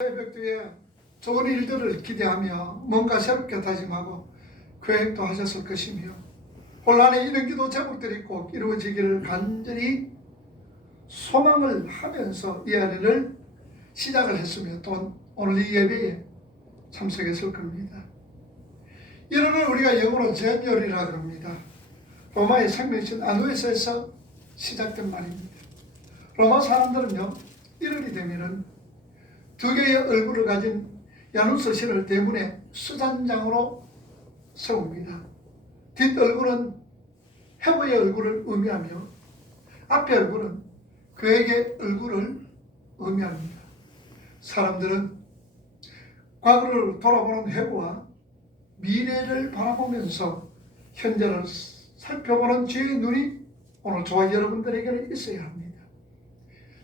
새벽에 좋은 일들을 기대하며 뭔가 새롭게 다짐하고 계획도 하셨을 것이며 혼란의 이런 기도 제목들이 꼭 이루어지기를 간절히 소망을 하면서 이 안에를 시작을 했으며 또 오늘 이 예배에 참석했을 겁니다. 이거는 우리가 영어로 제니얼이라 그럽니다. 로마의 생명신 아누에스에서 시작된 말입니다. 로마 사람들은요, 1월이 되면은 두 개의 얼굴을 가진 야누스 신을 대문에 수잔장으로 세웁니다. 뒷 얼굴은 해보의 얼굴을 의미하며 앞의 얼굴은 그에게 얼굴을 의미합니다. 사람들은 과거를 돌아보는 회고와 미래를 바라보면서 현재를 살펴보는 주의 눈이 오늘 저와 여러분들에게는 있어야 합니다.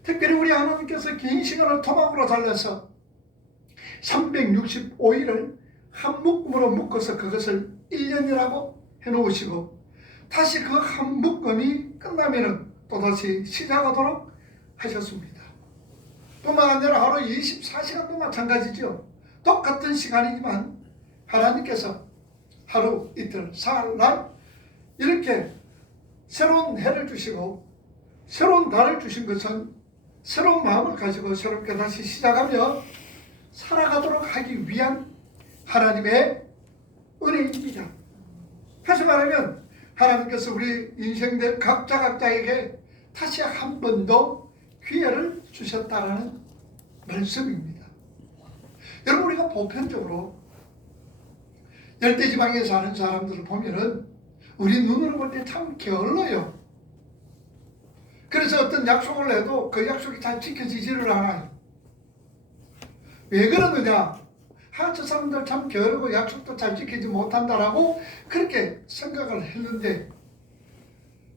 특별히 우리 하나님께서 긴 시간을 토막으로 잘라서 365일을 한 묶음으로 묶어서 그것을 1년이라고 해놓으시고 다시 그 한 묶음이 끝나면 또다시 시작하도록 하셨습니다. 뿐만 아니라 하루 24시간도 마찬가지죠. 똑같은 시간이지만 하나님께서 하루, 이틀, 사흘, 날 이렇게 새로운 해를 주시고 새로운 달을 주신 것은 새로운 마음을 가지고 새롭게 다시 시작하며 살아가도록 하기 위한 하나님의 은혜입니다. 다시 말하면 하나님께서 우리 인생들 각자에게 다시 한 번 더 기회를 주셨다라는 말씀입니다. 여러분, 우리가 보편적으로 열대지방에 사는 사람들을 보면은 우리 눈으로 볼 때 참 게을러요. 그래서 어떤 약속을 해도 그 약속이 잘 지켜지지를 않아요. 왜 그러느냐? 저 사람들 참 게으르고 약속도 잘 지키지 못한다라고 그렇게 생각을 했는데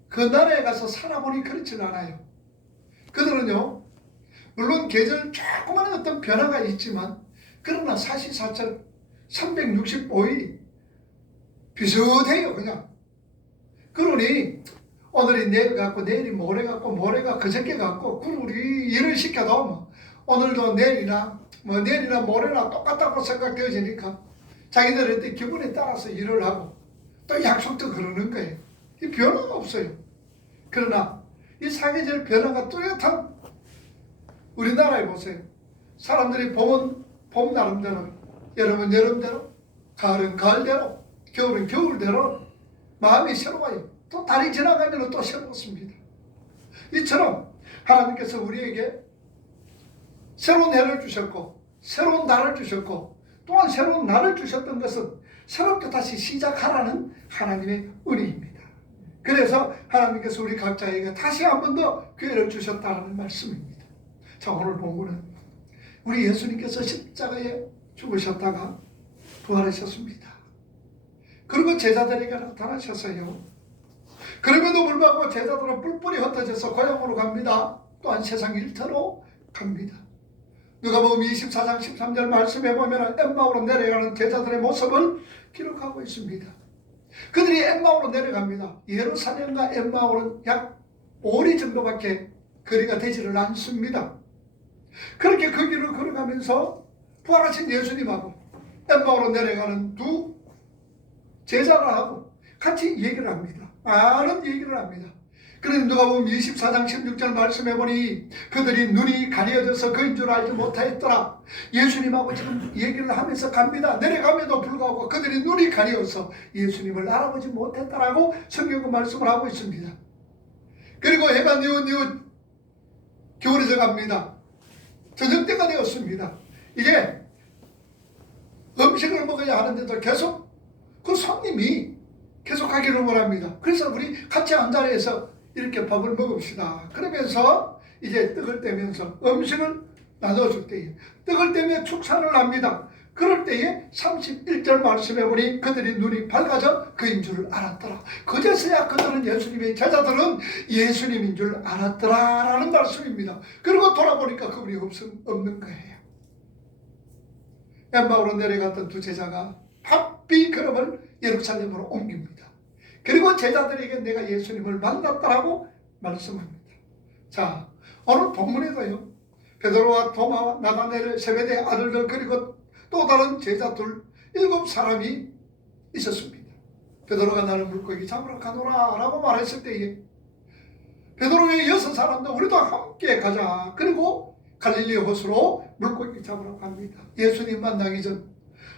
그 나라에 가서 살아보니 그렇지는 않아요. 그들은요, 물론 계절 조그마한 어떤 변화가 있지만 그러나 사시사철 365일이 비슷해요. 그냥. 그러니 오늘이 내일 같고 내일이 모레 같고 모레가 그저께 같고 그럼 우리 일을 시켜도 뭐 오늘도 내일이나 내일이나 모레나 똑같다고 생각되어지니까 자기들한테 기분에 따라서 일을 하고 또 약속도 그러는 거예요. 이 변화가 없어요. 그러나 이 사계절 변화가 뚜렷한 우리나라에 보세요. 사람들이 봄은 봄 나름대로, 여름은 여름대로, 가을은 가을대로, 겨울은 겨울대로 마음이 새로워요. 또 달이 지나가면 또 새롭습니다. 이처럼 하나님께서 우리에게 새로운 해를 주셨고 새로운 달을 주셨고 또한 새로운 날을 주셨던 것은 새롭게 다시 시작하라는 하나님의 은혜입니다. 그래서 하나님께서 우리 각자에게 다시 한 번 더 기회를 주셨다는 말씀입니다. 자, 오늘 본문은 우리 예수님께서 십자가에 죽으셨다가 부활하셨습니다. 그리고 제자들에게 나타나셨어요. 그럼에도 불구하고 제자들은 뿔뿔이 흩어져서 고향으로 갑니다. 또한 세상 일터로 갑니다. 누가복음 24장 13절 말씀해 보면 엠마오로 내려가는 제자들의 모습을 기록하고 있습니다. 그들이 엠마오로 내려갑니다. 예루살렘과 엠마오는 약 5리 정도밖에 거리가 되지를 않습니다. 그렇게 그 길을 걸어가면서 부활하신 예수님하고 엠마오로 내려가는 두 제자들하고 같이 얘기를 합니다. 많은 얘기를 합니다. 그런데 누가복음 24장 16절 말씀해 보니 그들이 눈이 가려져서 그인 줄 알지 못하였더라. 예수님하고 지금 얘기를 하면서 갑니다. 내려감에도 불구하고 그들이 눈이 가려서 예수님을 알아보지 못했다라고 성경은 말씀을 하고 있습니다. 그리고 해가 뉘우뉘우 겨울에져 갑니다. 저녁 때가 되었습니다. 이제 음식을 먹어야 하는데도 계속 그 손님이 계속 가기를 원합니다. 그래서 우리 같이 한자리에서 이렇게 밥을 먹읍시다. 그러면서 이제 떡을 떼면서 음식을 나눠줄 때에 떡을 떼며 축사를 합니다. 그럴 때에 31절 말씀해 보니 그들이 눈이 밝아져 그인 줄 알았더라. 그제서야 그들은 예수님의 제자들은 예수님인 줄 알았더라 라는 말씀입니다. 그리고 돌아보니까 그분이 없는 거예요. 엠마오로 내려갔던 두 제자가 바삐 걸음을 예루살렘으로 옮깁니다. 그리고 제자들에게 내가 예수님을 만났다라고 말씀합니다. 자, 오늘 본문에도요, 베드로와 도마와 나다넬 세베대의 아들들 그리고 또 다른 제자들 7사람이 있었습니다. 베드로가 나를 물고기 잡으러 가노라 라고 말했을 때에 베드로의 6사람도 우리도 함께 가자. 그리고 갈릴리 호수로 물고기 잡으러 갑니다. 예수님 만나기 전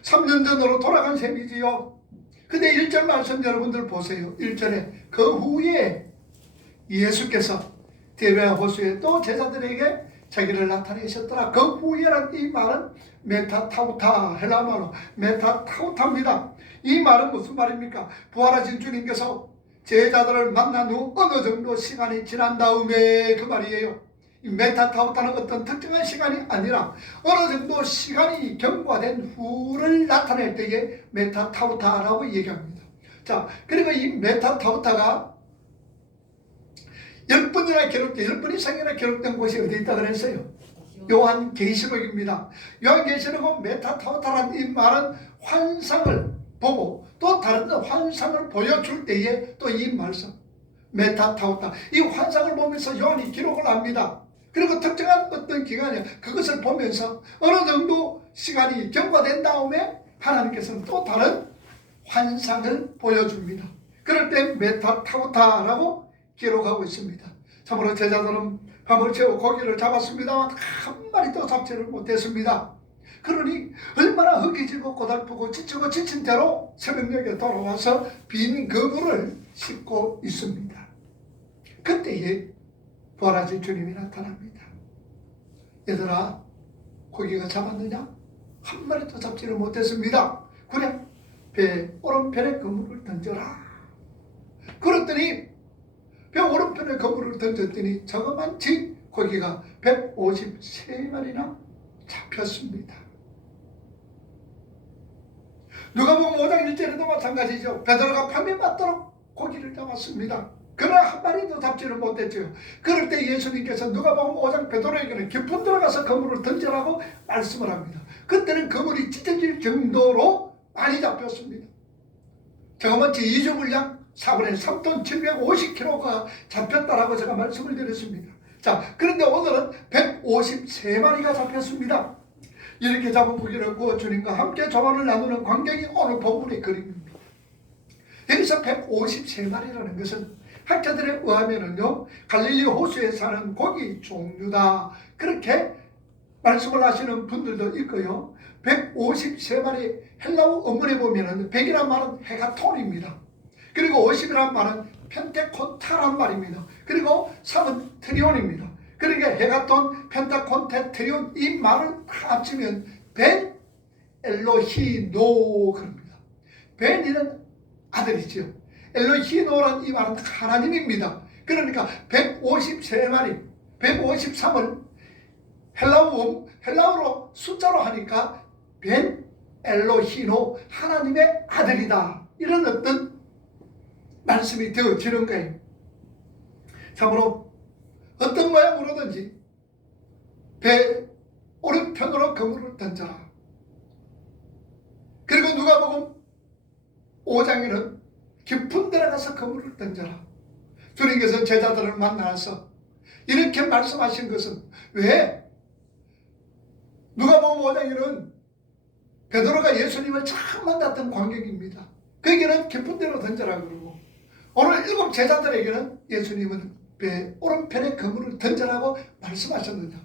3년 전으로 돌아간 셈이지요. 근데 1절 말씀 여러분들 보세요. 1절에 그 후에 예수께서 디베랴 호수에 또 제자들에게 자기를 나타내셨더라. 그 후에란 이 말은 메타타우타, 헬라어로 메타타우타입니다. 이 말은 무슨 말입니까? 부활하신 주님께서 제자들을 만난 후 어느 정도 시간이 지난 다음에 그 말이에요. 이 메타타우타는 어떤 특정한 시간이 아니라 어느 정도 시간이 경과된 후를 나타낼 때에 메타타우타라고 얘기합니다. 자, 그리고 이 메타타우타가 10번이나 기록된, 10번 이상이나 기록된 곳이 어디 있다 그랬어요? 요한계시록입니다. 요한계시록은 메타타우타라는 이 말은 환상을 보고 또 다른 환상을 보여줄 때에 또 이 말씀 메타타우타, 이 환상을 보면서 요한이 기록을 합니다. 그리고 특정한 어떤 기간에 그것을 보면서 어느 정도 시간이 경과된 다음에 하나님께서는 또 다른 환상을 보여줍니다. 그럴 때 메타타우타라고 기록하고 있습니다. 참으로 제자들은 밤을 채워 고기를 잡았습니다만 한 마리도 잡지를 못했습니다. 그러니 얼마나 허기지고 고달프고 지치고 지친 대로 새벽녘에 돌아와서 빈 그물을 씻고 있습니다. 그때에 부활하신 주님이 나타납니다. 얘들아, 고기가 잡았느냐? 한 마리도 잡지를 못했습니다. 그래, 배 오른편에 그물을 던져라. 그랬더니 배 오른편에 그물을 던졌더니 저거만치 고기가 153마리나 잡혔습니다. 누가복음 5장 1절에도 마찬가지죠. 베드로가 밤에 맞도록 고기를 잡았습니다. 그러나 한 마리도 잡지를 못했죠. 그럴 때 예수님께서 누가복음 5장 베드로에게는 깊은 들어가서 그물을 던져라고 말씀을 합니다. 그때는 그물이 찢어질 정도로 많이 잡혔습니다. 저거만치 2주 분량 4분의 3톤 750kg가 잡혔다라고 제가 말씀을 드렸습니다. 자, 그런데 오늘은 153마리가 잡혔습니다. 이렇게 잡은 고기를 구워 주님과 함께 조언을 나누는 광경이 오늘 본문의 그림입니다. 여기서 153마리라는 것은 학자들에 의하면은요, 갈릴리 호수에 사는 고기 종류다, 그렇게 말씀을 하시는 분들도 있고요. 153마리 헬라어 어문에 보면은 100이란 말은 헤가톤입니다. 그리고 50이란 말은 펜테콘타란 말입니다. 그리고 3은 트리온입니다. 그러니까 헤가톤, 펜타콘테, 트리온, 이 말을 다 합치면 벤 엘로히노 그럽니다. 벤이는 아들이죠. 엘로히노란 이 말은 하나님입니다. 그러니까 153마리, 153을 헬라어로 숫자로 하니까 벤 엘로히노, 하나님의 아들이다, 이런 어떤 말씀이 되어지는 거예요. 참으로 어떤 모양으로든지 배 오른편으로 그물을 던져라. 그리고 누가복음 5장에는 깊은 데 가서 그물을 던져라. 주님께서 제자들을 만나서 이렇게 말씀하신 것은 왜? 누가복음 5장에는 베드로가 예수님을 처음 만났던 광경입니다. 거기는 깊은 데로 던져라 그러고, 오늘 7 제자들에게는 예수님은 배 오른편에 그물을 던져라고 말씀하셨느냐.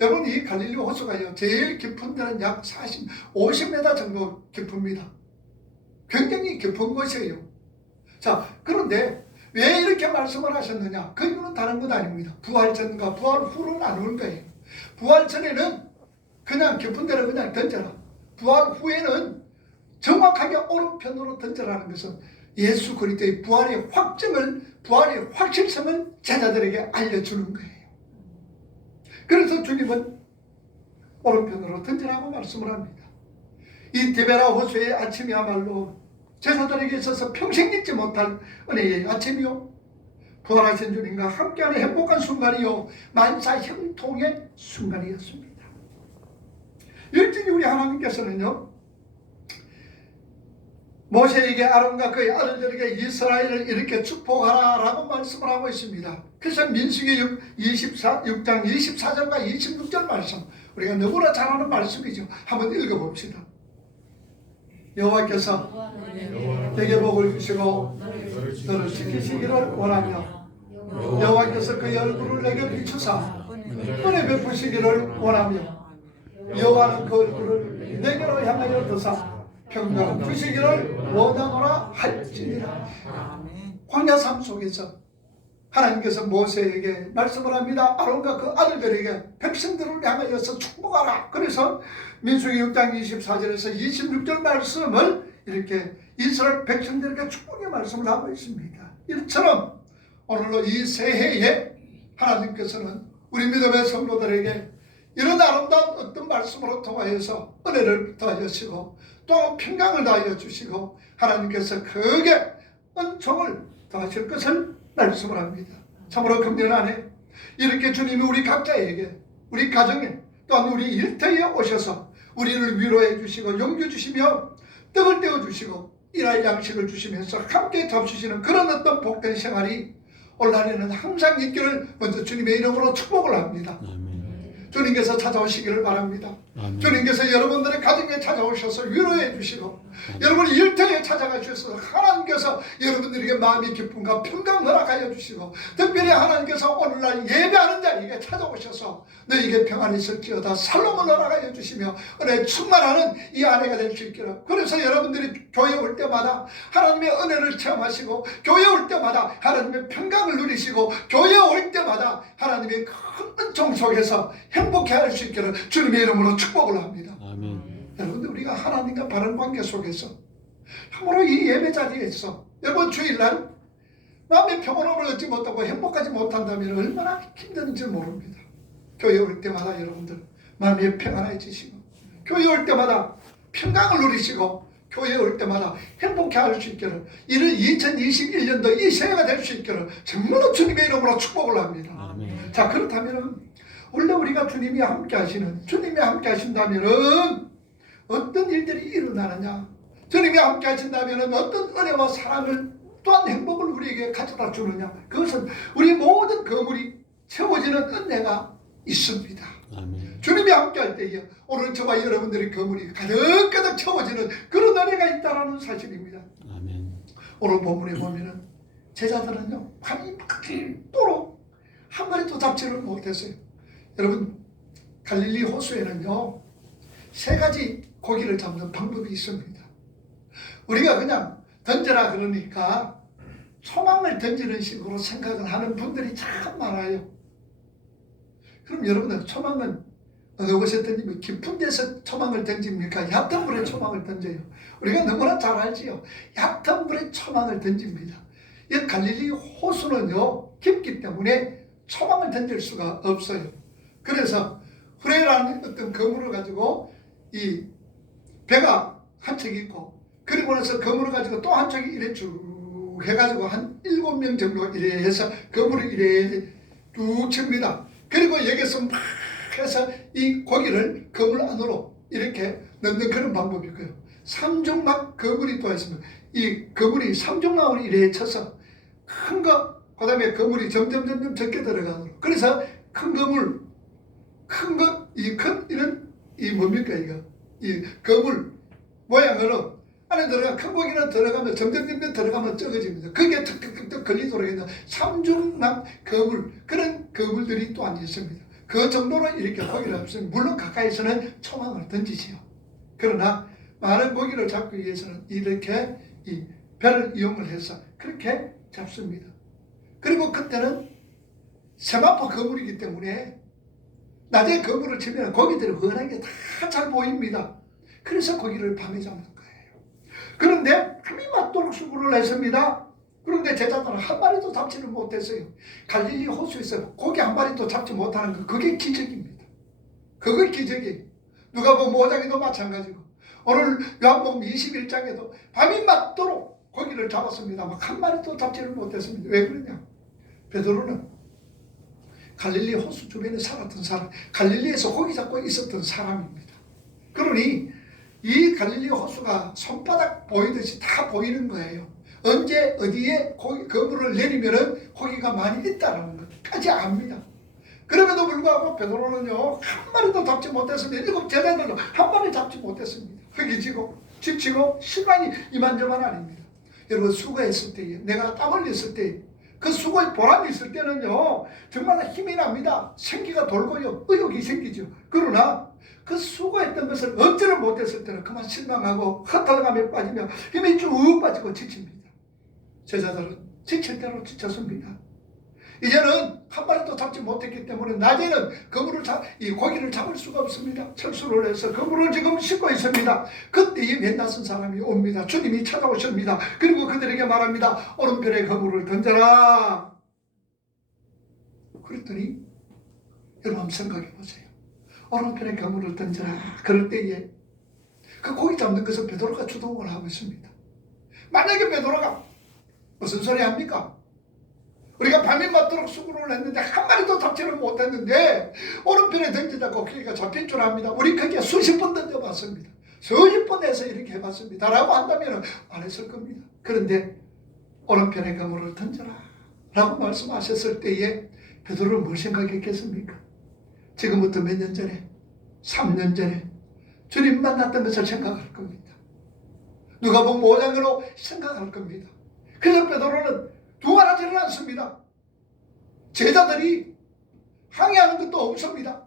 여러분, 이 갈릴리 호수가요, 제일 깊은 데는 약 50m 정도 깊습니다. 굉장히 깊은 곳이에요. 자, 그런데 왜 이렇게 말씀을 하셨느냐? 그 이유는 다른 것 아닙니다. 부활 전과 부활 후를 나누는 거예요. 부활 전에는 그냥 깊은 데로 그냥 던져라. 부활 후에는 정확하게 오른편으로 던져라는 것은 예수 그리스도의 부활의 확증을, 부활의 확실성을 제자들에게 알려주는 거예요. 그래서 주님은 오른편으로 던지라고 말씀을 합니다. 이 디베랴 호수의 아침이야말로 제자들에게 있어서 평생 잊지 못할 은혜의 아침이요, 부활하신 주님과 함께하는 행복한 순간이요, 만사 형통의 순간이었습니다. 일찍이 우리 하나님께서는요, 모세에게 아론과 그의 아들들에게 이스라엘을 이렇게 축복하라 라고 말씀을 하고 있습니다. 그래서 민수기 6장 24절과 26절 말씀, 우리가 너무나 잘 아는 말씀이죠. 한번 읽어봅시다. 여호와께서 내게 복을 주시고 너를 지키시기를 원하며 여호와께서 그의 얼굴을 내게 비추사 은혜 베푸시기를 원하며 여호와는 그 얼굴을 내게로 향하여 드사 평강 주시기를 원하노라 할지니라. 광야 삶 속에서 하나님께서 모세에게 말씀을 합니다. 아론과 그 아들들에게 백성들을 향하여서 축복하라. 그래서 민수기 6장 24절에서 26절 말씀을 이렇게 이스라엘 백성들에게 축복의 말씀을 하고 있습니다. 이처럼 오늘로 이 새해에 하나님께서는 우리 믿음의 성도들에게 이런 아름다운 어떤 말씀으로 통하여서 은혜를 더하시고 또 평강을 더하여 주시고 하나님께서 크게 은총을 더하실 것을 말씀을 합니다. 참으로 금년 안에 이렇게 주님이 우리 각자에게, 우리 가정에, 또한 우리 일터에 오셔서 우리를 위로해 주시고 용기 주시며 떡을 떼어 주시고 일할 양식을 주시면서 함께 잡수시는 그런 어떤 복된 생활이 올 한해는 항상 있기를 먼저 주님의 이름으로 축복을 합니다. 주님께서 찾아오시기를 바랍니다. 아멘. 주님께서 여러분들의 가정에 찾아오셔서 위로해 주시고 여러분 일터에 찾아가 주셔서 하나님께서 여러분들에게 마음의 기쁨과 평강 허락하여 주시고 특별히 하나님께서 오늘날 예배하는 자에게 찾아오셔서 너에게 평안이 있을지어다 살롬을 허락하여 주시며 은혜 충만하는 이 아내가 될 수 있기를. 그래서 여러분들이 교회 올 때마다 하나님의 은혜를 체험하시고 교회 올 때마다 하나님의 평강을 누리시고 교회 올 때마다 하나님의 큰 은총 속에서 행복해 할 수 있기를 주님의 이름으로 축복을 합니다. 아멘. 여러분들 우리가 하나님과 바른 관계 속에서 참으로 이 예배 자리에서 여러분 주일날 마음의 평온함을 얻지 못하고 행복하지 못한다면 얼마나 힘든지 모릅니다. 교회 올 때마다 여러분들 마음이 평안해지시고 교회 올 때마다 평강을 누리시고 교회 올 때마다 행복해 할 수 있기를 이를 2021년도 이 새해가 될 수 있기를 정말로 주님의 이름으로 축복을 합니다. 아멘. 자, 그렇다면 원래 우리가 주님이 함께 하시는, 주님이 함께 하신다면 어떤 일들이 일어나느냐, 주님이 함께 하신다면 어떤 은혜와 사랑을 또한 행복을 우리에게 가져다 주느냐, 그것은 우리 모든 거물이 채워지는 은혜가 있습니다. 아멘. 주님이 함께 할 때에 오늘 저와 여러분들의 거물이 가득가득 채워지는 그런 은혜가 있다는 사실입니다. 아멘. 오늘 본문에 보면은 제자들은요 밤이 막도록 한 마리도 잡지를 못했어요. 여러분 갈릴리 호수에는요 세 가지 고기를 잡는 방법이 있습니다. 우리가 그냥 던져라 그러니까 소망을 던지는 식으로 생각을 하는 분들이 참 많아요. 그럼 여러분들 초망은 어느 곳에 던지면 깊은 데서 초망을 던집니까? 얕은 물에 초망을 던져요. 우리가 너무나 잘 알지요. 얕은 물에 초망을 던집니다. 이 갈릴리 호수는요 깊기 때문에 초망을 던질 수가 없어요. 그래서 후레라는 어떤 거물을 가지고 이 배가 한 척이 있고 그리고 나서 거물을 가지고 또 한 척이 이래 쭉 해가지고 한 7명 정도 이래 해서 거물을 이래 쭉 칩니다. 그리고 여기서 막 해서 이 고기를 거물 안으로 이렇게 넣는 그런 방법이고요. 삼중막 거물이 또 있으면 이 거물이 삼중막으로 이래 쳐서 큰 거, 그 다음에 거물이 점점 적게 들어가도록. 그래서 큰 거물, 큰 거, 이런 뭡니까 이거? 이 거물 모양으로 안에 들어가 큰 고기는 들어가면 점점 들어가면 적어집니다. 그게 턱턱턱 걸리도록 있는 삼중막 거물, 그런 거물들이 또한 있습니다. 그 정도로 이렇게 고기를 잡습니다. 물론 가까이서는 초망을 던지지요. 그러나 많은 고기를 잡기 위해서는 이렇게 이 배를 이용을 해서 그렇게 잡습니다. 그리고 그때는 세마포 거물이기 때문에 낮에 거물을 치면 고기들이 흔하게 다 잘 보입니다. 그래서 고기를 밤에 잡는 거예요. 그런데 밤이 맞도록 수고를 했습니다. 그런데 제자들은 한 마리도 잡지를 못했어요. 갈릴리 호수에서 고기 한 마리도 잡지 못하는 거, 그게 기적입니다. 그게 기적이에요. 누가복음 5장에도 마찬가지고 오늘 요한복음 21장에도 밤이 맞도록 고기를 잡았습니다. 막 한 마리도 잡지를 못했습니다. 왜 그러냐? 베드로는 갈릴리 호수 주변에 살았던 사람, 갈릴리에서 고기 잡고 있었던 사람입니다. 그러니 이 이 갈릴리 호수가 손바닥 보이듯이 다 보이는 거예요. 언제 어디에 그물을 내리면은 고기가 많이 있다는 것까지 압니다. 그럼에도 불구하고 베드로는요 한 마리도 잡지 못했습니다. 7 제자들도 한 마리 잡지 못했습니다. 회개지고 지치고 실망이 이만저만 아닙니다. 여러분 수고했을 때에, 내가 땀 흘렸을 때, 그 수고의 보람이 있을 때는요 정말 힘이 납니다. 생기가 돌고요 의욕이 생기죠. 그러나 그 수고했던 것을 얻지를 못했을 때는 그만 실망하고 허탈감에 빠지며 힘이 쭉 빠지고 지칩니다. 제자들은 지칠 대로 지쳤습니다. 이제는 한 마리도 잡지 못했기 때문에 낮에는 이 고기를 잡을 수가 없습니다. 철수를 해서 그물을 지금 싣고 있습니다. 그때에 왼낯선 사람이 옵니다. 주님이 찾아오십니다. 그리고 그들에게 말합니다. 오른편에 그물을 던져라. 그랬더니 여러분 한번 생각해 보세요. 오른편에 그물을 던져라. 그럴 때에 그 고기 잡는 것은 베드로가 주동을 하고 있습니다. 만약에 베드로가 무슨 소리 합니까? 우리가 밤이 맞도록 수고를 했는데 한 마리도 잡지를 못했는데 오른편에 던지자고 고기가 잡힐 줄 압니다. 우리 거기에 수십 번 던져봤습니다. 수십 번 해서 이렇게 해봤습니다. 라고 한다면 안 했을 겁니다. 그런데 오른편에 그물을 던져라 라고 말씀하셨을 때에 베드로는 뭘 생각했겠습니까? 지금부터 몇 년 전에 3년 전에 주님 만났던 것을 생각할 겁니다. 누가복음 5장으로 생각할 겁니다. 그래서 베드로는 두말하지는 않습니다. 제자들이 항의하는 것도 없습니다.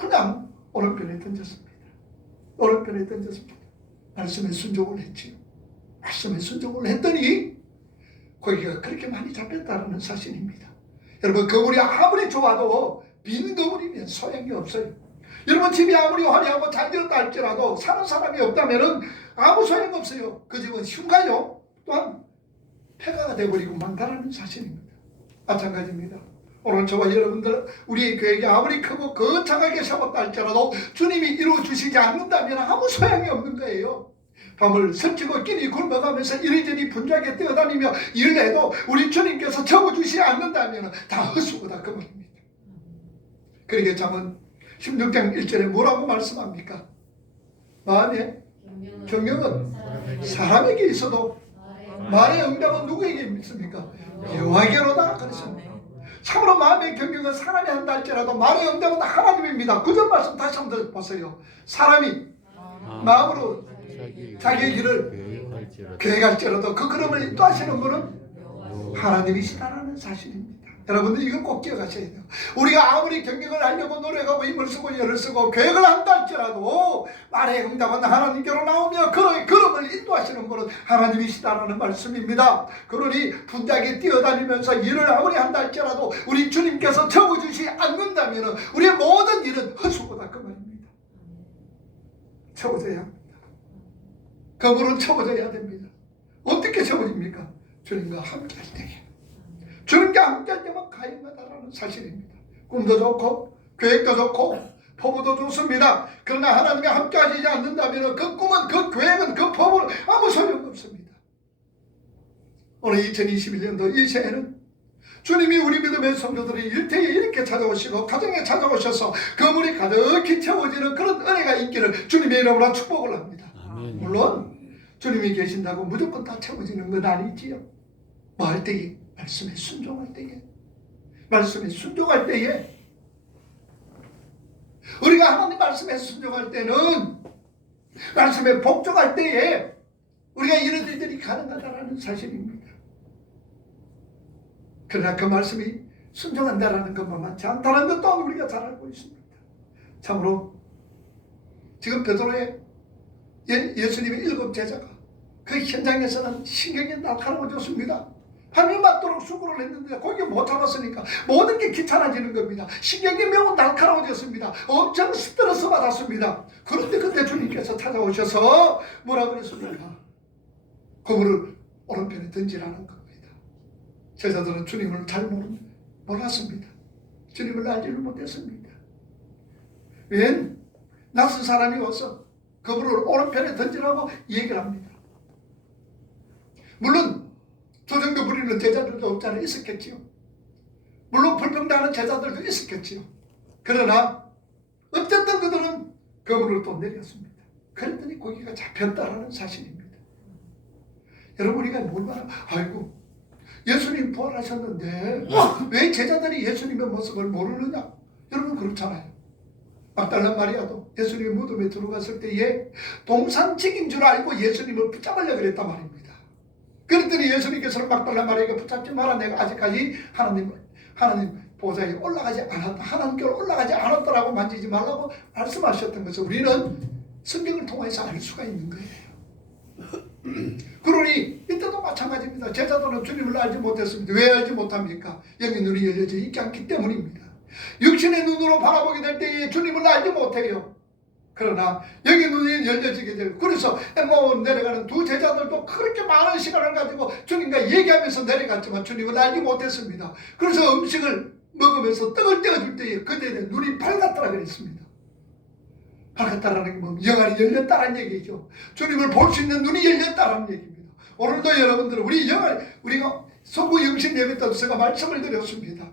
그냥 오른편에 던졌습니다. 오른편에 던졌습니다. 말씀에 순종을 했지요. 말씀에 순종을 했더니 고기가 그렇게 많이 잡혔다는 사실입니다. 여러분 그물이 아무리 좋아도 빈 그물이면 소용이 없어요. 여러분 집이 아무리 화려하고 잘 되었다 할지라도 사는 사람이 없다면 아무 소용 없어요. 그 집은 흉가요 또한 폐가가 되어버리고 만다라는 사실입니다. 마찬가지입니다. 오늘 저와 여러분들 우리의 계획이 아무리 크고 거창하게 세웠다 할지라도 주님이 이루어주시지 않는다면 아무 소용이 없는 거예요. 밤을 설치고 끼니 굶어가면서 이리저리 분주하게 뛰어다니며 일을 해도 우리 주님께서 채워주시지 않는다면 다 헛수고다 그 말입니다. 그러게 잠언 16장 1절에 뭐라고 말씀합니까? 마음의 경영은 사람에게 있어도 말의 응답은 누구에게 있습니까? 여호와께로다 그랬습니다. 참으로 마음의 경영은 사람이 한다 할지라도 말의 응답은 하나님입니다. 구절 말씀 다시 한번 보세요. 사람이 마음으로 자기의 일을 계획할지라도 그 걸음을 인도하시는 분은 하나님이시다라는 사실입니다. 여러분들 이걸 꼭 기억하셔야 돼요. 우리가 아무리 경영을 하려고 노력하고 힘을 쓰고 열을 쓰고 계획을 한다 할지라도 말의 응답은 하나님께로 나오며 그 걸음을 인도하시는 분은 하나님이시다라는 말씀입니다. 그러니 분주하게 뛰어다니면서 일을 아무리 한다 할지라도 우리 주님께서 채워주시지 않는다면 우리의 모든 일은 헛수고다 그 말입니다. 채워져야 합니다. 그물은 채워져야 됩니다. 어떻게 채워집니까? 주님과 함께 할 때에. 주님과 함께 할 때만 가능하다라는 사실입니다. 꿈도 좋고 계획도 좋고 포부도 좋습니다. 그러나 하나님이 함께 하시지 않는다면 그 꿈은 그 계획은 그 포부는 아무 소용없습니다. 오늘 2021년도 이 새해는 주님이 우리 믿음의 성도들이 일터에 이렇게 찾아오시고 가정에 찾아오셔서 그물이 가득히 채워지는 그런 은혜가 있기를 주님의 이름으로 축복을 합니다. 아멘. 물론 주님이 계신다고 무조건 다 채워지는 건 아니지요. 뭐 할 때에? 말씀에 순종할 때에, 말씀에 순종할 때에, 우리가 하나님 말씀에 순종할 때는, 말씀에 복종할 때에 우리가 이런 일들이 가능하다는 사실입니다. 그러나 그 말씀이 순종한다라는 것만 많지 않다는 것 또한 우리가 잘 알고 있습니다. 참으로 지금 베드로의 예수님의 7 제자가 그 현장에서는 신경이 날카로워졌습니다. 밤이 맞도록 수고를 했는데 거기 못 잡았으니까 모든 게 귀찮아지는 겁니다. 신경이 매우 날카로워졌습니다. 엄청 스트레스 받았습니다. 그런데 그때 주님께서 찾아오셔서 뭐라 그랬습니까? 그물을 오른편에 던지라는 겁니다. 제자들은 주님을 잘 몰랐습니다. 주님을 알지를 못했습니다. 웬 낯선 사람이 와서 그물을 오른편에 던지라고 얘기를 합니다. 물론 조정도 부리는 제자들도 없잖아요. 있었겠지요. 물론 불평당하는 제자들도 있었겠지요. 그러나 어쨌든 그들은 그물을 또 내렸습니다. 그랬더니 고기가 잡혔다라는 사실입니다. 여러분, 우리가 뭘만 아이고 예수님 부활하셨는데 왜 제자들이 예수님의 모습을 모르느냐? 여러분, 그렇잖아요. 막달라 마리아도 예수님의 무덤에 들어갔을 때에 동산직인 줄 알고 예수님을 붙잡으려고 그랬단 말입니다. 그랬더니 예수님께서는 막달라 마리아가 붙잡지 마라. 내가 아직까지 하나님 보좌에 올라가지 않았다. 하나님께로 올라가지 않았다라고 만지지 말라고 말씀하셨던 것을 우리는 성경을 통해서 알 수가 있는 거예요. 그러니 이때도 마찬가지입니다. 제자들은 주님을 알지 못했습니다. 왜 알지 못합니까? 영의 눈이 열려져 있지 않기 때문입니다. 육신의 눈으로 바라보게 될 때에 주님을 알지 못해요. 그러나 영의 눈이 열려지게 되고, 그래서 엠마오 내려가는 두 제자들도 그렇게 많은 시간을 가지고 주님과 얘기하면서 내려갔지만 주님을 알지 못했습니다. 그래서 음식을 먹으면서 떡을 떼어줄 때에 그들의 눈이 밝았다라 그랬습니다. 밝았다라는 게 뭐 영안이 열렸다는 얘기죠. 주님을 볼 수 있는 눈이 열렸다는 얘기입니다. 오늘도 여러분들은 우리가 서구 영신 예배 때도 제가 말씀을 드렸습니다.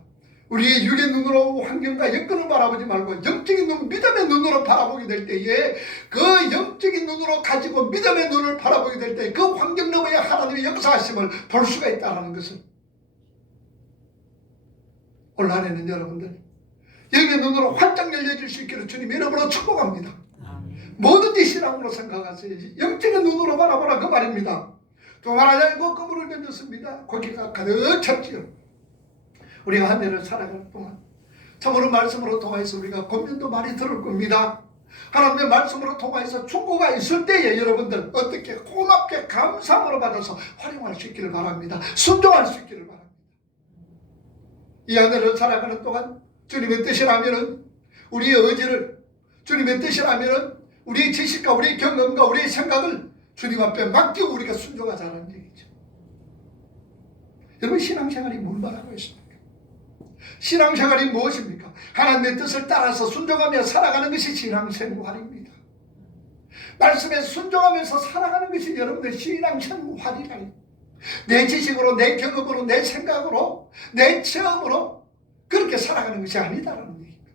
우리의 육의 눈으로 환경과 여건을 바라보지 말고 영적인 눈, 믿음의 눈으로 바라보게 될 때에 그 영적인 눈으로 가지고 믿음의 눈을 바라보게 될 때 그 환경 너머에 하나님의 역사하심을 볼 수가 있다는 것을 올 한해는 여러분들 영의 눈으로 활짝 열려질 수 있기를 주님 이름으로 축복합니다. 뭐든지 신앙으로 생각하세요. 영적인 눈으로 바라보라 그 말입니다. 또 말하지 않고 그물을 던졌습니다. 고기가 가득 찼지요. 우리가 한 해를 살아가는 동안 참으로 말씀으로 통해서 우리가 고민도 많이 들을 겁니다. 하나님의 말씀으로 통해서 충고가 있을 때에 여러분들 어떻게 고맙게 감사함으로 받아서 활용할 수 있기를 바랍니다. 순종할 수 있기를 바랍니다. 이 한 해를 살아가는 동안 주님의 뜻이라면은 우리의 의지를, 주님의 뜻이라면은 우리의 지식과 우리의 경험과 우리의 생각을 주님 앞에 맡기고 우리가 순종하자는 얘기죠. 여러분, 신앙생활이 뭘 말하고 있습니까? 신앙생활이 무엇입니까? 하나님의 뜻을 따라서 순종하며 살아가는 것이 신앙생활입니다. 말씀에 순종하면서 살아가는 것이 여러분의 신앙생활이라니. 내 지식으로, 내 경험으로, 내 생각으로, 내 체험으로 그렇게 살아가는 것이 아니다라는 얘기입니다.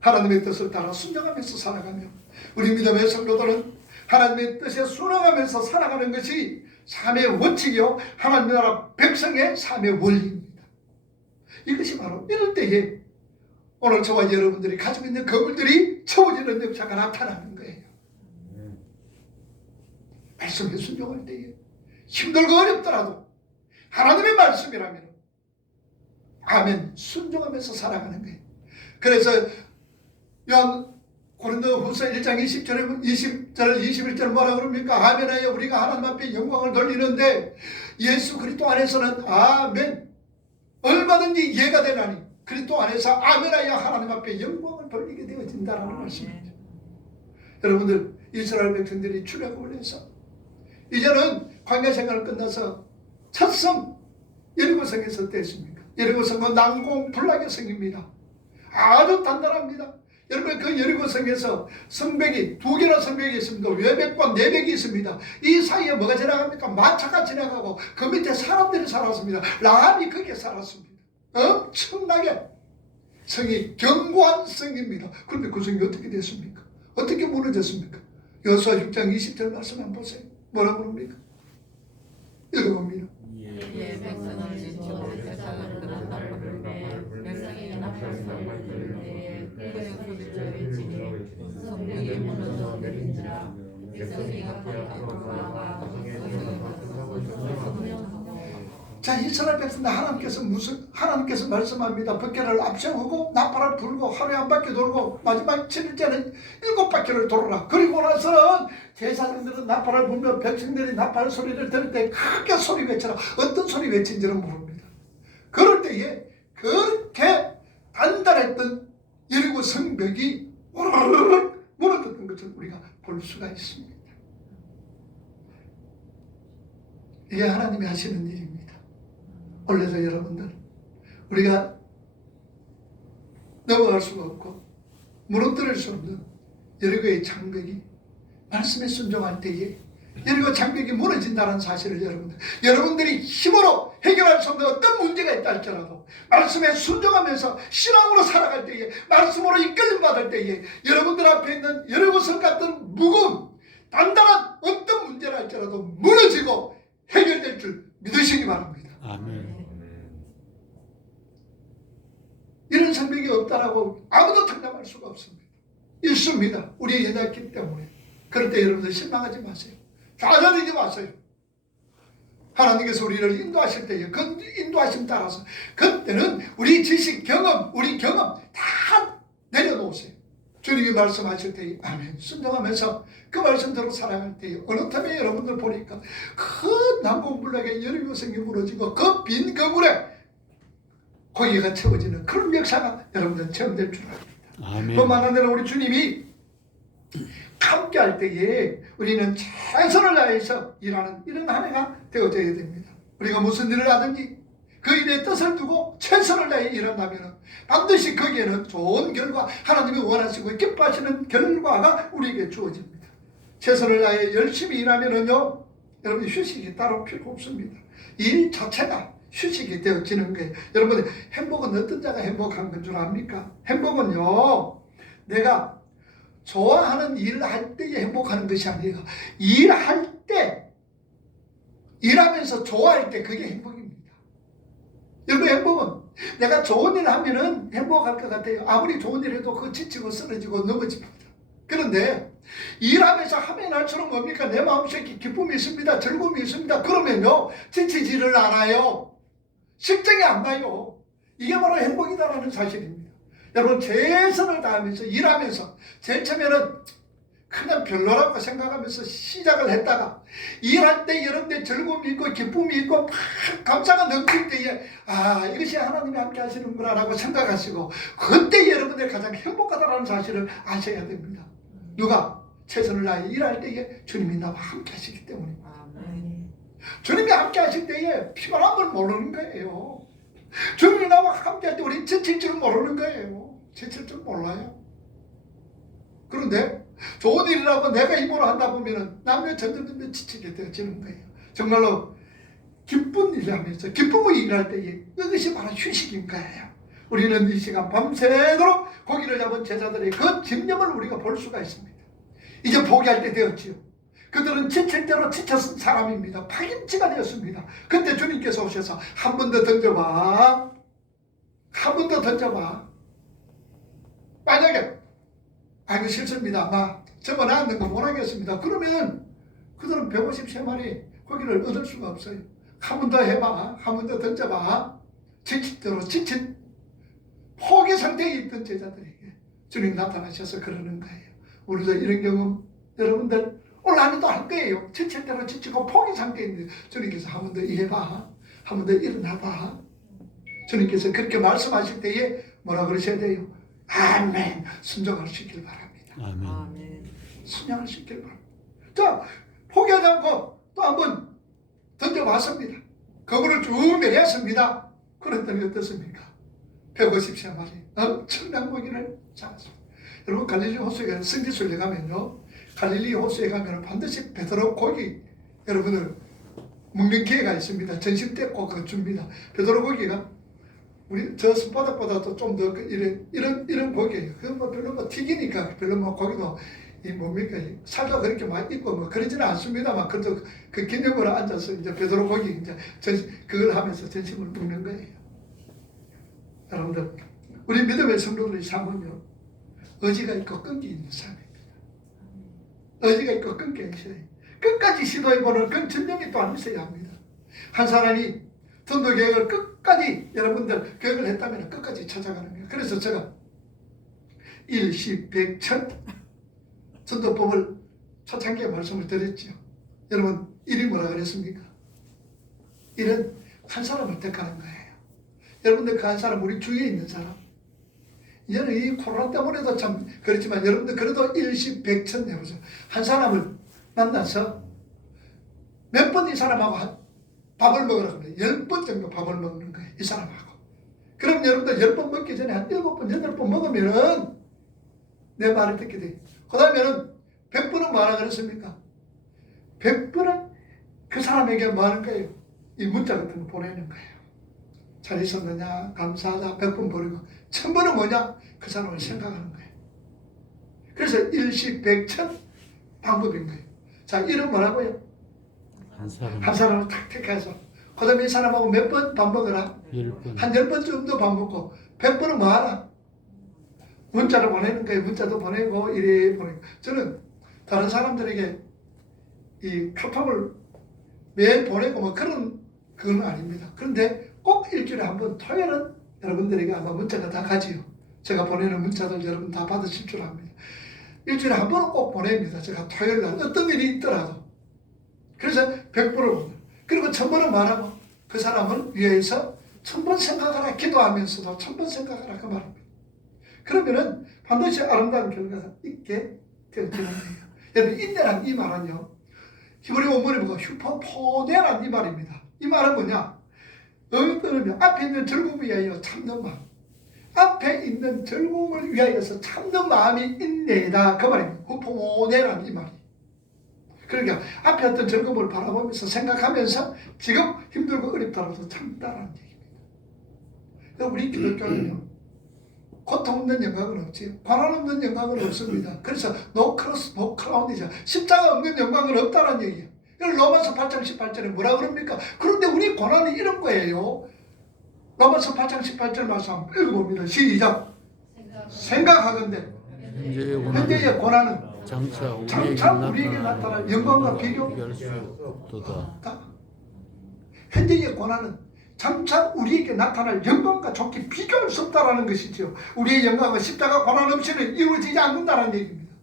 하나님의 뜻을 따라 순종하면서 살아가며 우리 믿음의 성도들은 하나님의 뜻에 순응하면서 살아가는 것이 삶의 원칙이요 하나님 나라 백성의 삶의 원리입니다. 이것이 바로 이럴 때에 오늘 저와 여러분들이 가지고 있는 거물들이 채워지는 역사가 나타나는 거예요. 말씀에 순종할 때에 힘들고 어렵더라도 하나님의 말씀이라면 아멘 순종하면서 살아가는 거예요. 그래서 요한 고린도후서 1장 20절 21절 뭐라 그럽니까? 아멘하여 우리가 하나님 앞에 영광을 돌리는데 예수 그리스도 안에서는 아멘 얼마든지 이해가 되나니 그리스도 안에서 아멘하여 하나님 앞에 영광을 돌리게 되어진다는 말씀입니다. 여러분들 이스라엘 백성들이 출애굽을 해서 이제는 광야생활을 끝나서 첫 성 여리고성에서 됐습니까? 여리고성은 난공불락의 성입니다. 아주 단단합니다. 여러분 그 여리고성에서 성벽이 두 개나 성벽이 있습니다. 외벽과 내벽이 있습니다. 이 사이에 뭐가 지나갑니까? 마차가 지나가고 그 밑에 사람들이 살았습니다. 라합이 거기에 살았습니다. 엄청나게 성이 견고한 성입니다. 그런데 그 성이 어떻게 됐습니까? 어떻게 무너졌습니까? 여호수아 6장 20절 말씀 한번 보세요. 뭐라고 그럽니까? 읽어봅니다. 예, 백성은 지치고 세상을 나를 부르되 백성이 나를 부르되 그의 소리를 외치니 성벽이 무너져 내린지라 백성이 앞에 돌아와 자, 이스라엘 백성들 하나님께서 말씀합니다. 번개를 앞세우고 나팔을 불고 하루에 한 바퀴 돌고 마지막 7일째는 7바퀴를 돌아라. 그리고 나서는 제사장들은 나팔을 불며 백성들이 나팔 소리를 들을 때 크게 소리 외쳐라. 어떤 소리 외친지는 모릅니다. 그럴 때에 그렇게 단단했던 여리고 성벽이 오르르르 무너졌던 것을 우리가 볼 수가 있습니다. 이게 하나님이 하시는 일입니다. 원래서 여러분들 우리가 넘어갈 수가 없고 무너뜨릴 수 없는 여리고의 장벽이 말씀에 순종할 때에 여리고 장벽이 무너진다는 사실을 여러분들이 힘으로 해결할 수 없는 어떤 문제가 있다 할지라도 말씀에 순종하면서 신앙으로 살아갈 때에, 말씀으로 이끌림 받을 때에 여러분들 앞에 있는 여러 것을 같은 무거운 단단한 어떤 문제라 할지라도 무너지고 해결될 줄 믿으시기 바랍니다. 아멘. 이런 성벽이 없다라고 아무도 장담할 수가 없습니다. 있습니다. 우리 연약했기 때문에. 그럴 때 여러분들 실망하지 마세요. 좌절하지 마세요. 하나님께서 우리를 인도하실 때에 그 인도하심 따라서 그때는 우리 지식, 경험, 우리 경험 다 내려놓으세요. 주님이 말씀하실 때에 아멘 순종하면서 그 말씀대로 살아갈 때에 어느 틈에 여러분들 보니까 그 난공불락의 여리고성이 무너지고 그 빈 거물에 고기가 채워지는 그런 역사가 여러분들 체험될 줄 압니다. 아멘. 그만 한 대로 우리 주님이 함께 할 때에 우리는 최선을 다해서 일하는 이런 한 해가 되어져야 됩니다. 우리가 무슨 일을 하든지 그 일에 뜻을 두고 최선을 다해 일한다면 반드시 거기에는 좋은 결과, 하나님이 원하시고 기뻐하시는 결과가 우리에게 주어집니다. 최선을 다해 열심히 일하면은요, 여러분 휴식이 따로 필요 없습니다. 일 자체가 휴식이 되어지는 거예요. 여러분 행복은 어떤 자가 행복한 건 줄 압니까? 행복은요, 내가 좋아하는 일을 할 때에 행복하는 것이 아니라 일할 때, 일하면서 좋아할 때 그게 행복입니다. 여러분 행복은 내가 좋은 일을 하면은 행복할 것 같아요. 아무리 좋은 일을 해도 그거 지치고 쓰러지고 넘어집니다. 그런데 일하면서 하면 할수록 뭡니까? 내 마음속에 기쁨이 있습니다. 즐거움이 있습니다. 그러면요 지치지를 않아요. 실증이 안 나요. 이게 바로 행복이다라는 사실입니다. 여러분 최선을 다하면서 일하면서 제일 처음에는 그냥 별로라고 생각하면서 시작을 했다가 일할 때 여러분들 즐거움이 있고 기쁨이 있고 막 감사가 넘칠 때에 아 이것이 하나님이 함께 하시는구나 라고 생각하시고 그때 여러분들 가장 행복하다는 사실을 아셔야 됩니다. 누가? 최선을 다해 일할 때에 주님이 나와 함께 하시기 때문입니다. 주님이 함께 하실 때에 피곤함을 모르는 거예요. 주님이 나와 함께 할 때 우리 지칠 줄 모르는 거예요. 지칠 줄 몰라요. 그런데 좋은 일이라고 내가 힘으로 한다 보면은 남녀 점점 지치게 되어지는 거예요. 정말로 기쁜 일을 하면서 기쁨을 일할 때에 이것이 바로 휴식인 거예요. 우리는 이 시간 밤새도록 고기를 잡은 제자들의 그 집념을 우리가 볼 수가 있습니다. 이제 포기할 때 되었지요. 그들은 지칠 대로 지쳤은 사람입니다. 파김치가 되었습니다. 그때 주님께서 오셔서 한 번 더 던져봐. 한 번 더 던져봐. 만약에 아이고 싫습니다. 접어놨는 거 못하겠습니다. 그러면 그들은 153마리 고기를 얻을 수가 없어요. 한 번 더 해봐. 한 번 더 던져봐. 지칠 대로 지친 포기 상태에 있던 제자들에게 주님 나타나셔서 그러는 거예요. 우리도 이런 경험 여러분들 오늘 안에도 할 거예요. 지칠 대로 지치고 포기 상태에 있는데 주님께서 한 번 더 해봐. 한 번 더 일어나봐. 주님께서 그렇게 말씀하실 때에 뭐라 그러셔야 돼요? 아멘. 순종하시길 바랍니다. 아멘. 순종하시길 바랍니다. 자, 포기하지 않고 또 한 번 던져봤습니다. 거울을 쭉 내렸습니다. 그랬더니 어떻습니까? 150마리 엄청난 고기를 잡았습니다. 여러분 갈릴리 호수에 성지순례 가면요, 갈릴리 호수에 가면 반드시 베드로 고기 여러분을 먹는 기회가 있습니다. 점심 때 꼭 줍니다. 베드로 고기가 우리 저 손바닥보다도 좀 더 이런 고기예요. 그 뭐 별로 뭐 튀기니까 별로 뭐 고기도 이 뭡니까 살도 그렇게 많이 있고 뭐 그러지는 않습니다만 그래도 그 기념으로 앉아서 이제 베드로 고기 이제 그걸 하면서 점심을 먹는 거예요. 여러분들 우리 믿음의 성도들의 삶은요 의지가 있고 끈기 있는 삶입니다. 의지가 있고 끈기 있어요. 끝까지 시도해보는 그런 전념이 또한 있어야 합니다. 한 사람이 전도 계획을 끝까지 여러분들 계획을 했다면 끝까지 찾아가는 거예요. 그래서 제가 일시백천 전도법을 초창기에 말씀을 드렸죠. 여러분 일이 뭐라 그랬습니까? 일은 한 사람을 택하는 거예요. 여러분들 그 한 사람 우리 주위에 있는 사람 이제는 이 코로나 때문에도 참 그렇지만 여러분들 그래도 일시백천 해보세요. 한 사람을 만나서 몇 번 이 사람하고 밥을 먹으라고 그래요. 10번 정도 밥을 먹는 거예요. 이 사람하고. 그럼 여러분들 10번 먹기 전에 한 7번, 8번 먹으면은 내 말을 듣게 돼요. 그 다음에는 100번은 뭐하라 그랬습니까? 100번은 그 사람에게 뭐 하는 거예요? 이 문자 같은 거 보내는 거예요. 잘 있었느냐, 감사하다 100번 보내고 1000번은 뭐냐? 그 사람을 생각하는 거예요. 그래서 일시백천 방법인 거예요. 자, 이름 뭐라고요? 한 사람을 탁 택해서 그 다음에 이 사람하고 몇 번 반복하라? 10번. 한 10번 정도 반복하고 100번은 뭐하라? 문자를 보내는 거예요. 문자도 보내고 이래 보내고. 저는 다른 사람들에게 이 카톡을 매일 보내고 뭐 그건 아닙니다. 그런데 꼭 일주일에 한 번 토요일은 여러분들에게 아마 문자가 다 가지요. 제가 보내는 문자들 여러분 다 받으실 줄 압니다. 일주일에 한 번은 꼭 보냅니다. 제가 토요일 날 어떤 일이 있더라도. 그래서 100번을 보내. 그리고 1000번은 말하고 그 사람을 위해서 1000번 생각하라. 기도하면서도 1000번 생각하라. 그 말입니다. 그러면은 반드시 아름다운 결과가 있게 되는 거예요. 여러분, 인내란 이 말은요, 히브리 원문에 보고 휴퍼포네란 이 말입니다. 이 말은 뭐냐? 어떤 앞에 있는 즐거움을 위하여 참는 마음. 앞에 있는 즐거움을 위하여서 참는 마음이 인내다. 그 말입니다. 휴퍼포네란 이 말이. 그러니까 앞에 어떤 즐거움을 바라보면서 생각하면서 지금 힘들고 어렵더라도 참다라는 얘기입니다. 우리 기독교는요, 고통 없는 영광은 없지요. 고난 없는 영광은 없습니다. 그래서 no cross, no crown이죠. 십자가 없는 영광은 없다는 얘기예요. 로마서 8장 18절에 뭐라 그럽니까? 그런데 우리 고난이 이런 거예요. 로마서 8장 18절 말씀 한번 읽어봅니다. 시작. 생각하건대 현재의 고난은 장차 우리에게 나타날 영광과 비교할 수 없도다. 현재의 고난은 장차 우리에게 나타날 영광과 좋게 비교할 수 없다는 것이죠. 우리의 영광은 십자가 고난 없이는 이루어지지 않는다는 얘기입니다.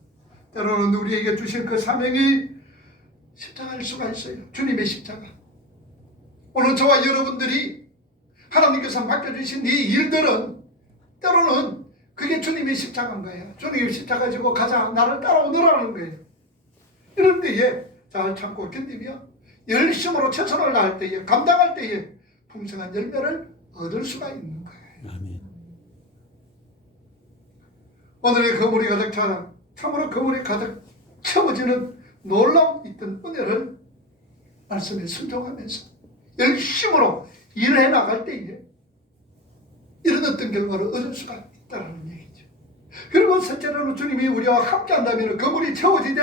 때로는 우리에게 주신 그 사명이 십자가일 수가 있어요. 주님의 십자가. 오늘 저와 여러분들이 하나님께서 맡겨주신 이 일들은 때로는 그게 주님의 십자가인 거예요. 주님의 십자가 지고 가자, 나를 따라오너라는 거예요. 이럴 때에 잘 참고 견디며 열심으로 최선을 다할 때에, 감당할 때에 풍성한 열매를 얻을 수가 있는 거예요. 아멘. 오늘의 거물이 가득 차, 참으로 거물이 가득 채워지는 놀라운 있던 은혜를 말씀에 순종하면서 열심으로 일해 나갈 때에 이런 어떤 결과를 얻을 수가 있다는 얘기죠. 그리고 셋째로는 주님이 우리와 함께 한다면 거물이 채워지되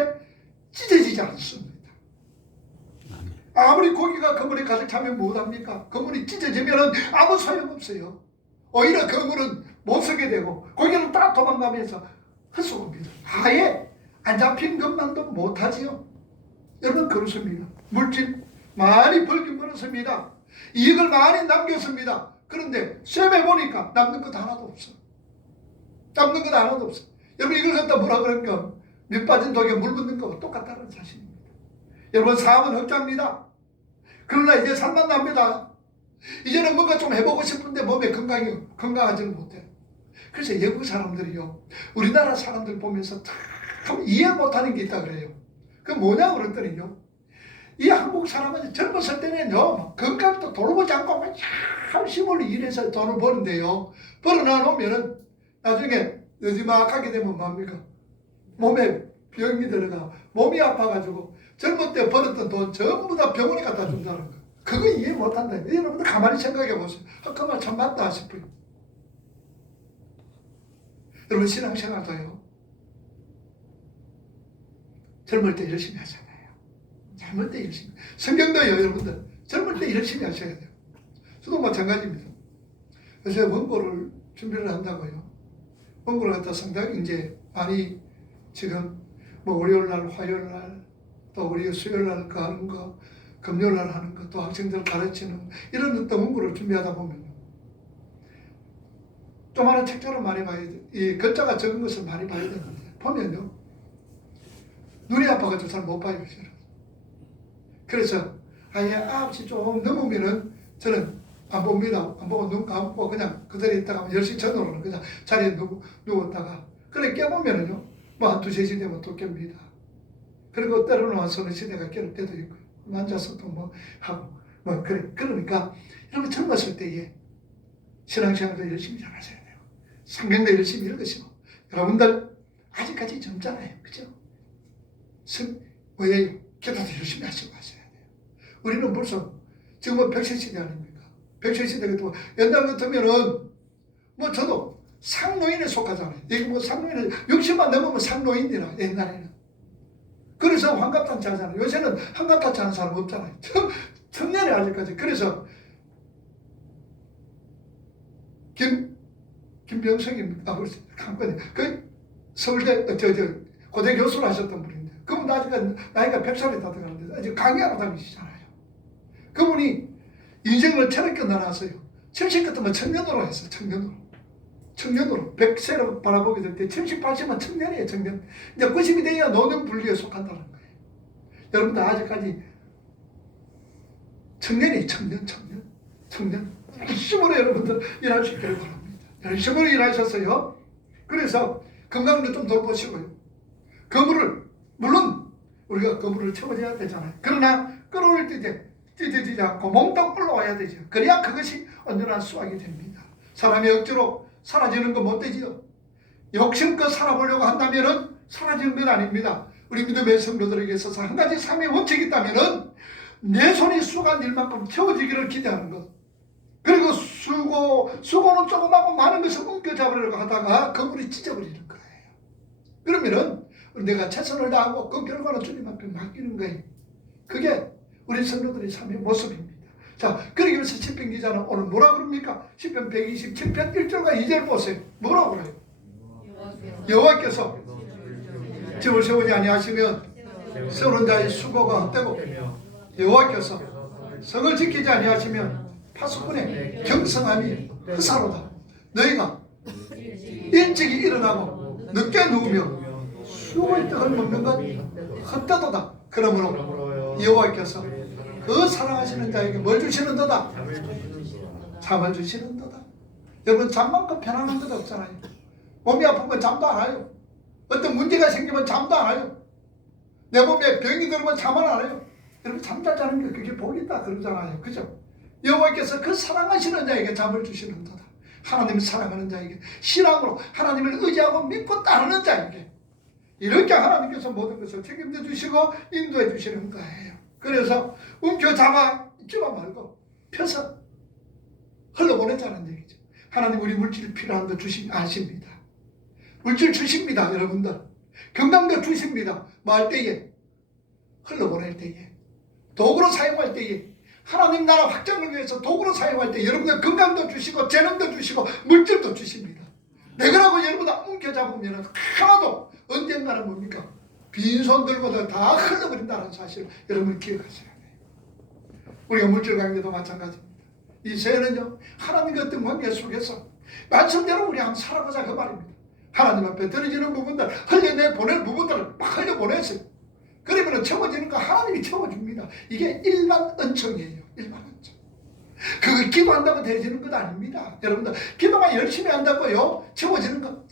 찢어지지 않습니다. 아무리 고기가 그물에 가득 차면 뭐합니까? 그물이 찢어지면 아무 소용없어요. 오히려 그물은 못 쓰게 되고 고기는 딱 도망가면서 헛속입니다. 아예 안 잡힌 것만도 못하지요. 여러분, 그렇습니다. 물질 많이 벌긴 벌었습니다. 이익을 많이 남겼습니다. 그런데 시험해 보니까 남는 것 하나도 없어. 남는 것 하나도 없어. 여러분, 이걸 갖다 뭐라 그러니까 밑 빠진 독에 물 붓는 거와 똑같다는 사실입니다. 여러분, 사업은 흑자입니다. 그러나 이제 산만 납니다. 이제는 뭔가 좀 해보고 싶은데 몸에 건강하지는 못해요. 그래서 외국 사람들이요, 우리나라 사람들 보면서 참 이해 못하는 게 있다 그래요. 그게 뭐냐 그랬더니요, 이 한국 사람은 젊었을 때는요, 건강도 돌보지 않고 열심히 일해서 돈을 버는데요, 벌어나 놓으면은 나중에 느지막하게 되면 뭡니까? 몸에 병이 들어가 몸이 아파가지고 젊을 때 벌었던 돈 전부 다 병원에 갖다 준다는 거. 그거 이해 못한다. 여러분들 가만히 생각해 보세요. 그 말 참 맞다 싶어요. 여러분, 신앙생활도요, 젊을 때 열심히 하잖아요. 젊을 때 열심히. 성경도요, 여러분들 젊을 때 열심히 하셔야 돼요. 저도 마찬가지입니다. 그래서 원고를 준비를 한다고요. 원고를 갖다 상당히 이제 많이 지금 뭐 월요일날, 화요일날, 또 우리 수요일날 하는 거, 금요일날 하는 거, 또 학생들 가르치는 이런 어떤 원고를 준비하다 보면 조그마한 책자를 많이 봐야 돼. 이 글자가 적은 것을 많이 봐야 되는데 보면요, 눈이 아파가지고 잘 못 봐요. 그래서 아예 9시 좀 넘으면은 저는 안 봅니다. 안 보고 눈 감고 그냥 그대로 있다가 10시 전후로는 그냥 자리에 누웠다가 그래 깨보면은요, 뭐 한 2, 3시 되면 또 깹니다. 그리고 때로는 한 3시대가 깰 때도 있고, 앉아서 또 뭐 하고, 뭐, 그래. 그러니까, 여러분 젊었을 때에 신앙생활도 열심히 잘 하셔야 돼요. 성경도 열심히 읽으시고, 여러분들 아직까지 젊잖아요. 그죠? 뭐예요? 기도도 열심히 하시고 하셔야 돼요. 우리는 벌써 지금은 백세시대 아닙니까? 백세시대 같은 거 옛날 같으면은 뭐 저도 상노인에 속하잖아요. 여기 뭐 상노인은 60만 넘으면 상노인이라 옛날에는. 그래서 환갑잔치 하잖아요. 요새는 환갑잔치 하는 사람 없잖아요. 청년이 아직까지. 그래서 김병석입니다. 그 서울대 고대 교수를 하셨던 분인데 그분 나이가 100살이 다 돼가는데 아직 강의하러 다니시잖아요. 그분이 인생을 철학게 나눴어요. 70 같으면 청년으로 했어요. 청년으로 100세로 바라보게 될 때 70, 80은 청년이에요. 청년. 이제 90이 돼야 노년 분류에 속한다는 거예요. 여러분들 아직까지 청년이 청년. 열심으로 여러분들 일할 수 있기를 바랍니다. 열심으로 일하셨어요. 그래서 건강도 좀 돌보시고요. 거물을 물론 우리가 거물을 채워줘야 되잖아요. 그러나 끌어올 때 이제 찌지지 않고 몽땅 올라와야 되죠. 그래야 그것이 온전한 수확이 됩니다. 사람이 억지로 사라지는 거 못 되지요. 욕심껏 살아보려고 한다면은 사라지는 건 아닙니다. 우리 믿음의 성도들에게 있어서 한 가지 삶의 원칙이 있다면은 내 손이 수고한 일만큼 채워지기를 기대하는 것. 그리고 수고는 조금하고 많은 것을 옮겨잡으려고 하다가 거물이 찢어버리는 거예요. 그러면은 내가 최선을 다하고 그 결과는 주님 앞에 맡기는 거예요. 그게 우리 성도들의 삶의 모습입니다. 자, 그러기 위해서 시편 기자는 오늘 뭐라 그럽니까? 시편 127편 1절과 2절 보세요. 뭐라고 그래요? 여호와께서 집을 세우지 아니하시면 세우는 자의 수고가 헛되고 여호와께서 성을 지키지 아니하시면 파수꾼의 경성함이 흑사로다. 너희가 일찍이 일어나고 늦게 누우며 수고의 떡을 먹는 건 헛되도다. 그러므로 여호와께서 그 사랑하시는 자에게 뭘 주시는도다? 잠을 주시는도다. 여러분 잠만큼 편안한 것 없잖아요. 몸이 아프면 잠도 안 와요. 어떤 문제가 생기면 잠도 안 와요. 내 몸에 병이 들면 잠을 안 와요. 여러분 잠 잘 자는 게 그게 복이다 그러잖아요. 그죠? 여호와께서 그 사랑하시는 자에게 잠을 주시는도다. 하나님을 사랑하는 자에게 신앙으로 하나님을 의지하고 믿고 따르는 자에게 이렇게 하나님께서 모든 것을 책임져 주시고 인도해 주시는 거예요. 그래서 움켜잡아 있지만 말고 펴서 흘러보내자는 얘기죠. 하나님 우리 물질 필요한 거 아십니다. 물질 주십니다. 여러분들 건강도 주십니다. 뭐 할 때에 흘러보낼 때에 도구로 사용할 때에 하나님 나라 확장을 위해서 도구로 사용할 때 여러분들 건강도 주시고 재능도 주시고 물질도 주십니다. 내가라고 여러분 움켜잡으면 하나도 언젠가는 뭡니까? 빈손 들고도 다 흘러버린다는 사실을 여러분 기억하셔야 돼요. 우리가 물질 관계도 마찬가지입니다. 이 세계는요 하나님과 어떤 관계 속에서 말씀대로 우리 한번 살아보자 그 말입니다. 하나님 앞에 드려지는 부분들 흘려내 보낼 부분들을 막 흘려보내세요. 그러면 채워지는 거 하나님이 채워줍니다. 이게 일반 은총이에요. 일반 은총. 그거 기도한다고 되어지는 것 아닙니다. 여러분들 기도만 열심히 한다고요 채워지는 건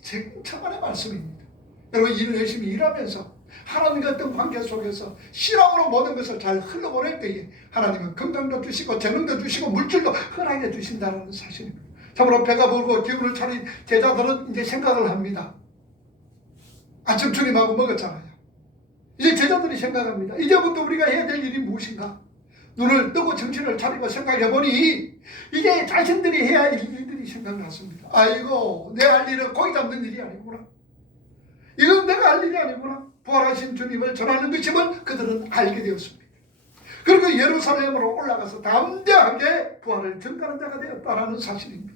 천만의 말씀입니다. 여러분 일을 열심히 일하면서 하나님과 어떤 관계 속에서 신앙으로 모든 것을 잘 흘러보낼 때에 하나님은 건강도 주시고 재능도 주시고 물질도 흔하게 주신다는 사실입니다. 참으로 배가 부르고 기운을 차린 제자들은 이제 생각을 합니다. 아침 주님하고 먹었잖아요. 이제 제자들이 생각합니다. 이제부터 우리가 해야 될 일이 무엇인가? 눈을 뜨고 정신을 차리고 생각해보니 이제 자신들이 해야 할 일들이 생각났습니다. 아이고 내 할 일은 고기 잡는 일이 아니구나. 이건 내가 할 일이 아니구나. 부활하신 주님을 전하는 것임을 그들은 알게 되었습니다. 그리고 예루살렘으로 올라가서 담대하게 부활을 전가하는 자가 되었다는 사실입니다.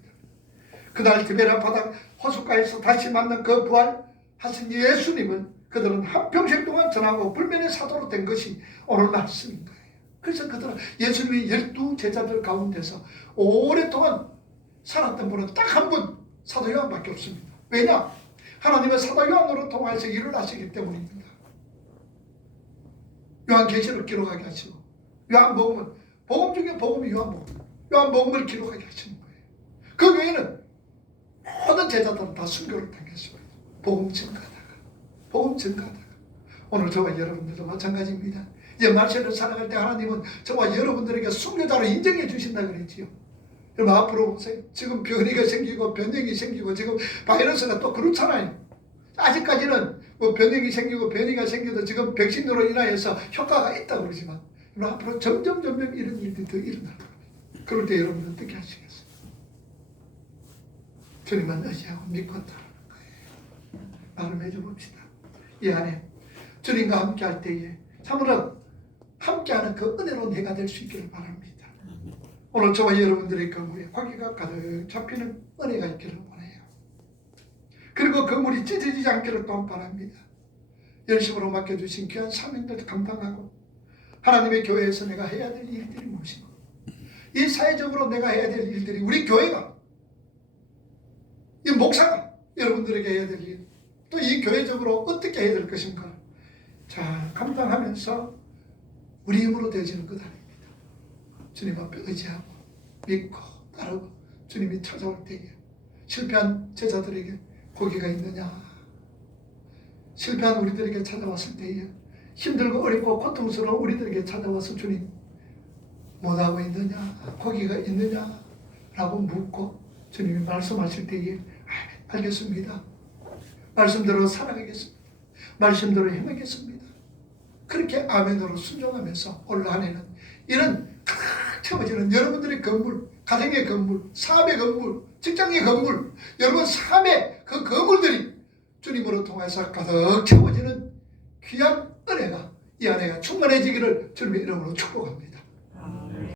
그날 디베랴 바다 호숫가에서 다시 만난 그 부활하신 예수님은 그들은 한평생 동안 전하고 불면의 사도로 된 것이 오늘 말씀인 거예요. 그래서 그들은 예수님의 12 제자들 가운데서 오랫동안 살았던 분은 딱 한 분 사도 요한밖에 없습니다. 왜냐? 하나님의 사도 요한으로 통해서 일을 하시기 때문입니다. 요한계시록 기록하게 하시고 요한복음은 복음 중에 복음이 요한복음, 요한복음을 기록하게 하시는 거예요. 그 외에는 모든 제자들은 다 순교를 당했습니다. 복음 증가하다가 오늘 저와 여러분들도 마찬가지입니다. 이제 말세를 살아갈 때 하나님은 저와 여러분들에게 순교자로 인정해 주신다 그랬지요. 여러분 앞으로 보세요. 지금 변이가 생기고 변형이 생기고 지금 바이러스가 또 그렇잖아요. 아직까지는 뭐 변형이 생기고 변이가 생겨도 지금 백신으로 인하여서 효과가 있다고 그러지만 앞으로 점점 이런 일들이 더 일어날 겁니다. 그럴 때 여러분은 어떻게 하시겠어요? 주님만 의지하고 믿고 따르는 거예요. 말을 해줘 봅시다. 이 안에 주님과 함께 할 때에 참으로 함께하는 그 은혜로운 해가 될 수 있기를 바랍니다. 오늘 저와 여러분들의 건물에 화기가 가득 잡히는 은혜가 있기를 원해요. 그리고 건물이 찢어지지 않기를 또한 바랍니다. 열심으로 맡겨주신 귀한 사명들 감당하고 하나님의 교회에서 내가 해야 될 일들이 무엇이고 이 사회적으로 내가 해야 될 일들이 우리 교회가 이 목사가 여러분들에게 해야 될 일, 또 이 교회적으로 어떻게 해야 될 것인가 자 감당하면서 우리 힘으로 되어지는 것 아닙니다. 주님 앞에 의지하고 믿고 따르고 주님이 찾아올 때에 실패한 제자들에게 고기가 있느냐, 실패한 우리들에게 찾아왔을 때에 힘들고 어렵고 고통스러운 우리들에게 찾아와서 주님 못하고 있느냐, 고기가 있느냐 라고 묻고 주님이 말씀하실 때에 알겠습니다, 말씀대로 살아가겠습니다, 말씀대로 행하겠습니다, 그렇게 아멘으로 순종하면서 올 한해는 이런 가득 채워지는 여러분들의 건물, 가정의 건물, 사업의 건물, 직장의 건물, 여러분 삶의 그 건물들이 주님으로 통해서 가득 채워지는 귀한 은혜가 이 안에가 충만해지기를 주님의 이름으로 축복합니다.